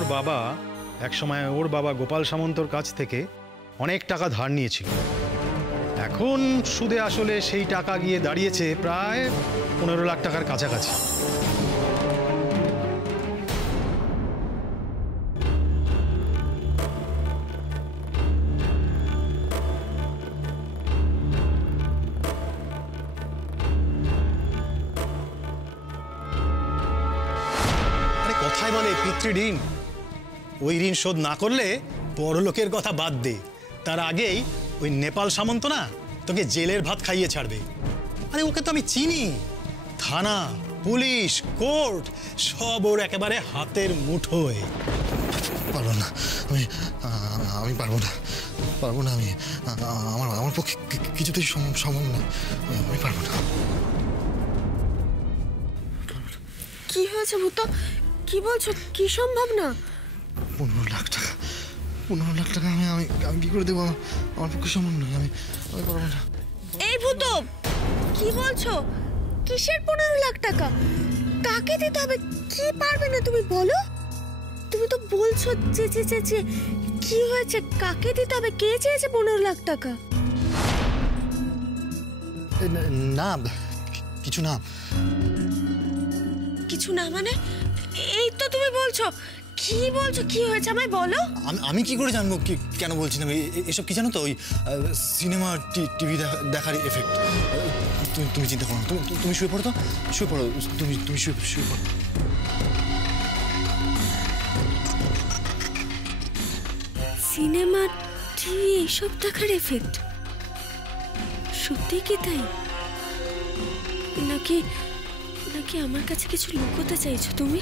ওর বাবা একসময় ওর বাবা গোপাল সামন্তর কাছ থেকে অনেক টাকা ধার নিয়েছিল। এখন সুদে আসলে সেই টাকা গিয়ে দাঁড়িয়েছে প্রায় 15 লাখ টাকার কাছাকাছি। কথায় বলে পিতৃঋণ, ওই ঋণ শোধ না করলে পরলোকের কথা বাদ দে, তার আগেই ওই নেপাল সামন্ত না তোকে জেলের ভাত খাইয়ে ছাড়বে। আরে ওকে তো আমি চিনি, থানা, পুলিশ, কোর্ট সব ওর একেবারে হাতের মুঠোয়। পারবো না, আমি পারবো না, আমি আমার পক্ষে কিছুতেই সম্ভব না, আমি পারবো না। কি হয়েছে ভূত? কি বলছো? কি সম্ভব না? 15 লাখ টাকা, 15 লাখ টাকা আমি কি করে দেবো? আমার পক্ষে সম্ভব নয়, আমি পারবো না। এই ভূত, কি বলছো? কিসের 15 লাখ টাকা? কাকে দিতে হবে? কি পারবে না তুমি বলো? তুমি তো বলছো যে কি হয়েছে? কাকে দিতে হবে? কে চেয়েছে 15 লাখ টাকা? না, কিছু না। কিছু না মানে? এই তো তুমি বলছো। কি বলছো? কি হয়েছে আমায় বলো। আমি কি করে জানবো কেন বলছিলাম? এসব কি জানো তো, ওই সিনেমা টিভি দেখার এফেক্ট। তুমি চিন্তা করো না, তুমি শুয়ে পড়ো তো, শুয়ে পড়ো, তুমি শুয়ে পড়ো। সিনেমা টিভি এসব দেখার এফেক্ট? সত্যি কি তাই? নাকি আমার কাছে কিছু লুকোতে চাইছো তুমি?